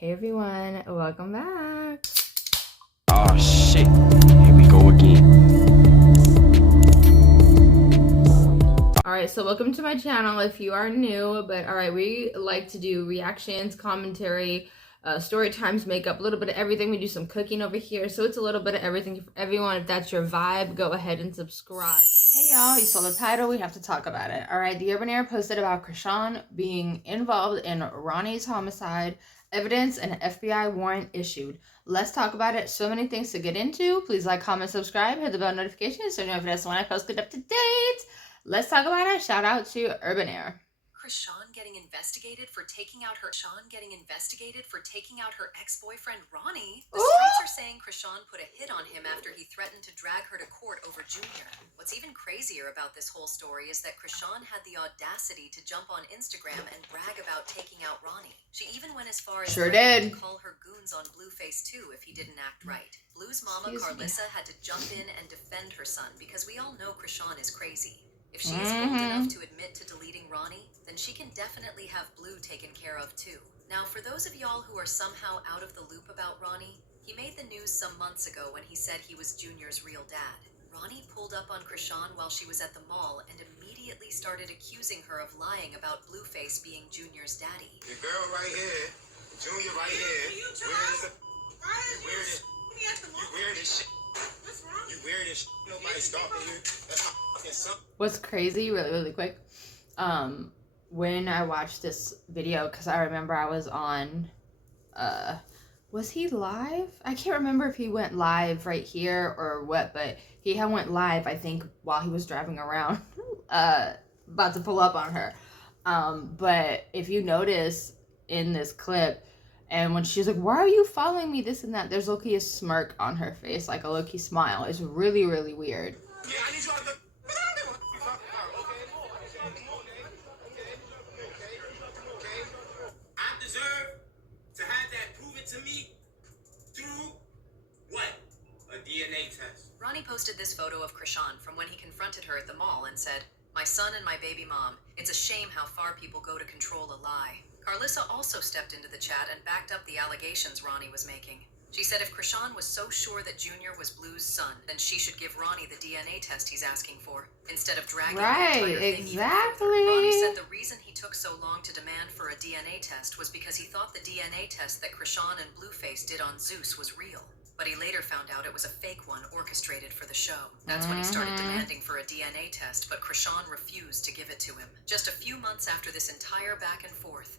Hey everyone, welcome back. Oh shit, here we go again. Alright, so welcome to my channel if you are new, but alright, we like to do reactions, commentary, story times, makeup, a little bit of everything. We do some cooking over here, so it's a little bit of everything for everyone. If that's your vibe, go ahead and subscribe. Hey y'all, you saw the title, we have to talk about it. Alright, the Urban Air posted about chrisean being involved in Ronnie's homicide. Evidence and FBI warrant issued. Let's talk about it. So many things to get into. Please like, comment, subscribe, hit the bell notifications so you know if that's when I post it up to date. Let's talk about it. Shout out to Urban Air. chrisean getting investigated for taking out her ex-boyfriend Ronney. The streets are saying chrisean put a hit on him after he threatened to drag her to court over Junior. What's even crazier about this whole story is that chrisean had the audacity to jump on Instagram and brag about taking out Ronney. She even went as far as to call her goons on Blueface too if he didn't act right. Blue's mama Carlissa had to jump in and defend her son because we all know chrisean is crazy. If she is bold enough to admit to deleting Ronney, then she can definitely have Blue taken care of too. Now, for those of y'all who are somehow out of the loop about Ronney, he made the news some months ago when he said he was Junior's real dad. Ronney pulled up on chrisean while she was at the mall and immediately started accusing her of lying about Blueface being Junior's daddy. Your girl right here, Junior right here. You weird as shit. What's wrong? You weird as shit. Nobody stalking you. That's my fucking son. What's crazy, really quick, when I watched this video, because I remember I was on, was he live? I can't remember if he went live right here or what, but he had went live, I think, while he was driving around, about to pull up on her. But if you notice in this clip, and when she's like, why are you following me, this and that, there's low-key a smirk on her face, like a low-key smile. It's really, really weird. Yeah, I need you to... I deserve to have that proven to me through what? A DNA test. Ronney posted this photo of chrisean from when he confronted her at the mall and said, "My son and my baby mom, it's a shame how far people go to control a lie." Carlissa also stepped into the chat and backed up the allegations Ronney was making. She said if chrisean was so sure that Junior was Blue's son, then she should give Ronney the DNA test he's asking for, instead of dragging the entire thing even further. Ronney said the reason he took so long to demand for a DNA test was because he thought the DNA test that chrisean and Blueface did on Zeus was real. But he later found out it was a fake one orchestrated for the show. That's when he started demanding for a DNA test, but chrisean refused to give it to him. Just a few months after this entire back and forth.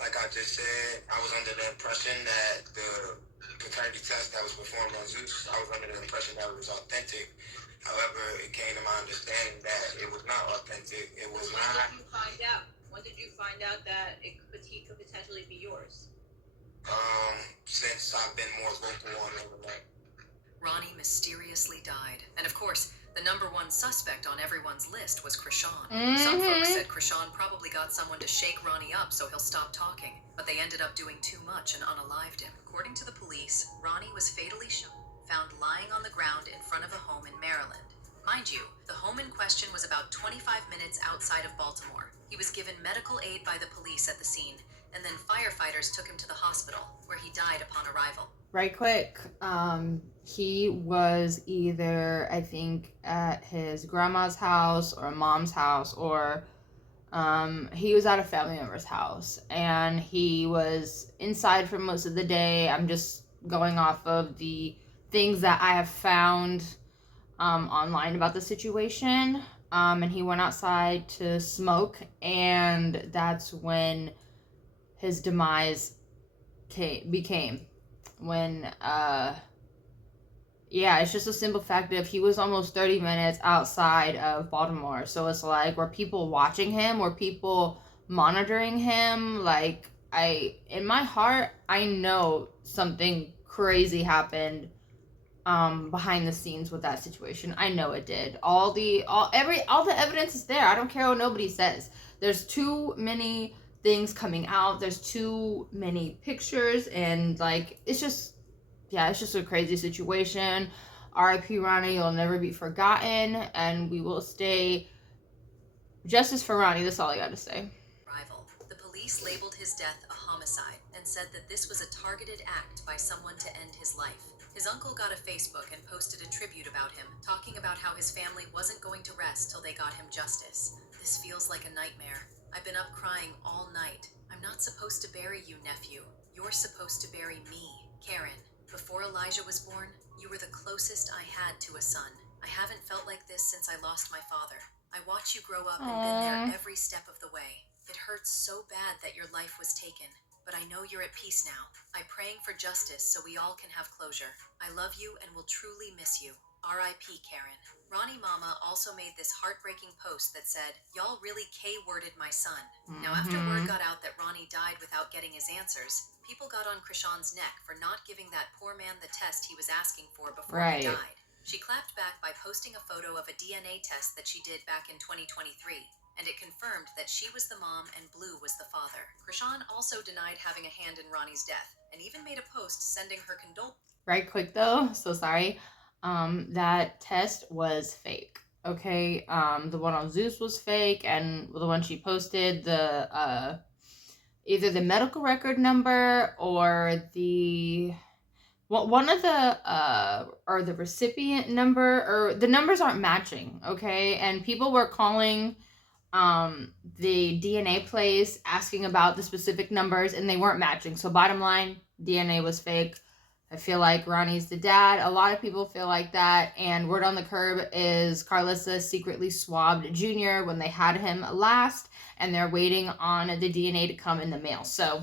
Like I just said, I was under the impression that the paternity test that was performed on Zeus, I was under the impression that it was authentic. However, it came to my understanding that it was not authentic. It was not. When did you find out that he could potentially be yours? Since I've been more vocal on the internet. Ronney mysteriously died. And of course, the #1 suspect on everyone's list was chrisean. Some folks said chrisean probably got someone to shake Ronney up so he'll stop talking, but they ended up doing too much and unalived him. According to the police, Ronney was fatally shot, found lying on the ground in front of a home in Maryland. Mind you, the home in question was about 25 minutes outside of Baltimore. He was given medical aid by the police at the scene, and then firefighters took him to the hospital, where he died upon arrival. Right quick, he was either, I think, at his grandma's house or mom's house, or he was at a family member's house, and he was inside for most of the day. I'm just going off of the things that I have found online about the situation, and he went outside to smoke, and that's when his demise became. When yeah, it's just a simple fact that he was almost 30 minutes outside of Baltimore, so it's like, were people watching him, were people monitoring him? Like, in my heart, I know something crazy happened behind the scenes with that situation. I know it did. All the evidence is there. I don't care what nobody says. There's too many things coming out, there's too many pictures, and like, it's just a crazy situation. R.I.P. Ronney, you'll never be forgotten, and we will stay justice for Ronney. That's all I gotta say. The police labeled his death a homicide and said that this was a targeted act by someone to end his life. His uncle got a Facebook and posted a tribute about him, talking about how his family wasn't going to rest till they got him justice. This feels like a nightmare. I've been up crying all night. I'm not supposed to bury you, nephew. You're supposed to bury me, Karen. Before Elijah was born, you were the closest I had to a son. I haven't felt like this since I lost my father. I watched you grow up and been there every step of the way. It hurts so bad that your life was taken, but I know you're at peace now. I'm praying for justice so we all can have closure. I love you and will truly miss you. R.I.p. Karen. Ronney Mama also made this heartbreaking post that said, "Y'all really K-worded my son." Now, after word got out that Ronney died without getting his answers, people got on Chrisean's neck for not giving that poor man the test he was asking for before he died. She clapped back by posting a photo of a DNA test that she did back in 2023, and it confirmed that she was the mom and Blue was the father. Chrisean also denied having a hand in Ronnie's death, and even made a post sending her condolences. Right quick though, so sorry. That test was fake. Okay, the one on Zeus was fake, and the one she posted, the either the medical record number or the one of the or the recipient number, or the numbers aren't matching. Okay, and people were calling the DNA place asking about the specific numbers, and they weren't matching. So bottom line, DNA was fake. I feel like Ronnie's the dad. A lot of people feel like that. And word on the curb is Carlissa secretly swabbed Junior when they had him last, and they're waiting on the DNA to come in the mail. So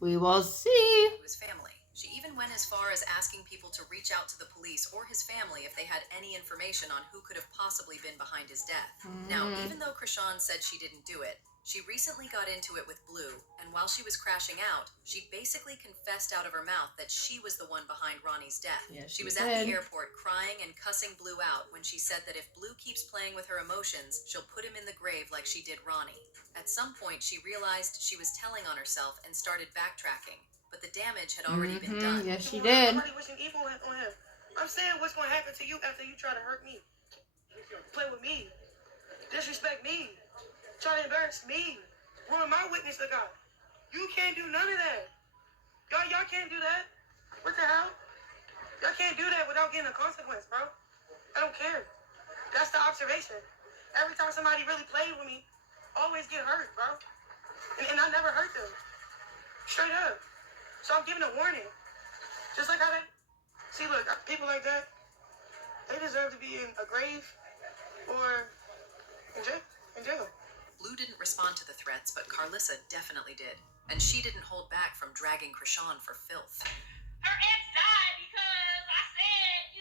we will see. His family. She even went as far as asking people to reach out to the police or his family if they had any information on who could have possibly been behind his death. Now, even though Chrisean said she didn't do it, she recently got into it with Blue, and while she was crashing out, she basically confessed out of her mouth that she was the one behind Ronnie's death. Yes, she was at the airport crying and cussing Blue out when she said that if Blue keeps playing with her emotions, she'll put him in the grave like she did Ronney. At some point, she realized she was telling on herself and started backtracking, but the damage had already been done. Yes, she did. Nobody wishing evil on him. I'm saying what's going to happen to you after you try to hurt me. Play with me. Disrespect me. Try to embarrass me. Ruin my witness to God. You can't do none of that. Y'all can't do that. What the hell? Y'all can't do that without getting a consequence, bro. I don't care. That's the observation. Every time somebody really played with me, always get hurt, bro. And I never hurt them. Straight up. So I'm giving a warning. Just like how they... See, look, people like that, they deserve to be in a grave or in jail. Blue didn't respond to the threats, but Carlissa definitely did. And she didn't hold back from dragging Chrisean for filth. Her ex died because I said,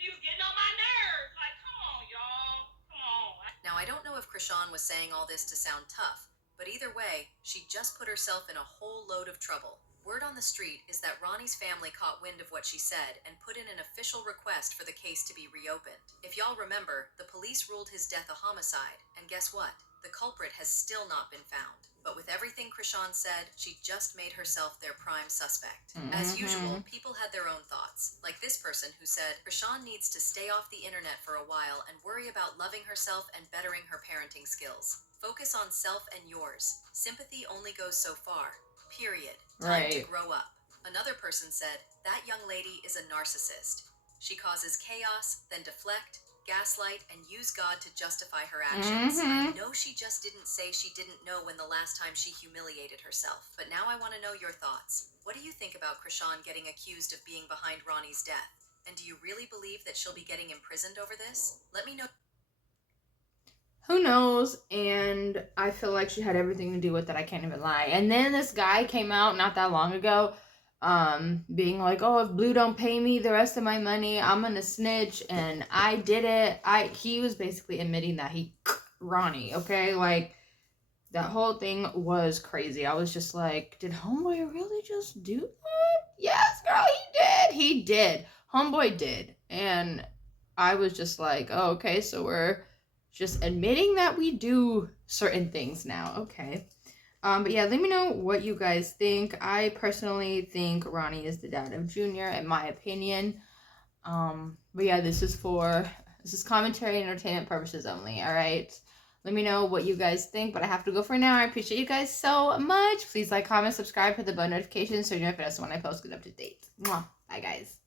he was getting on my nerves. Like, come on, y'all. Come on. Now, I don't know if Chrisean was saying all this to sound tough, but either way, she just put herself in a whole load of trouble. Word on the street is that Ronnie's family caught wind of what she said and put in an official request for the case to be reopened. If y'all remember, the police ruled his death a homicide, and guess what? The culprit has still not been found. But with everything Chrisean said, she just made herself their prime suspect. As usual, people had their own thoughts, like this person who said, Chrisean needs to stay off the internet for a while and worry about loving herself and bettering her parenting skills. Focus on self and yours. Sympathy only goes so far. Period. Time to grow up. Another person said, that young lady is a narcissist. She causes chaos, then deflect, gaslight, and use God to justify her actions. I know she just didn't say she didn't know when the last time she humiliated herself, but now I want to know your thoughts. What do you think about Chrisean getting accused of being behind Ronnie's death? And do you really believe that she'll be getting imprisoned over this? Let me know. Who knows? And I feel like she had everything to do with it. I can't even lie. And then this guy came out not that long ago, being like, oh, if Blue don't pay me the rest of my money, I'm gonna snitch. And I did it. He was basically admitting that he Ronney, okay? Like, that whole thing was crazy. I was just like, did homeboy really just do that? Yes, girl, he did. Homeboy did. And I was just like, oh, okay, so we're just admitting that we do certain things now. Okay. But yeah, let me know what you guys think. I personally think Ronney is the dad of Junior, in my opinion. But yeah, this is commentary and entertainment purposes only, alright? Let me know what you guys think, but I have to go for now. I appreciate you guys so much. Please like, comment, subscribe, hit the bell notifications so you know if it's when I post, get up to date. Mwah. Bye, guys.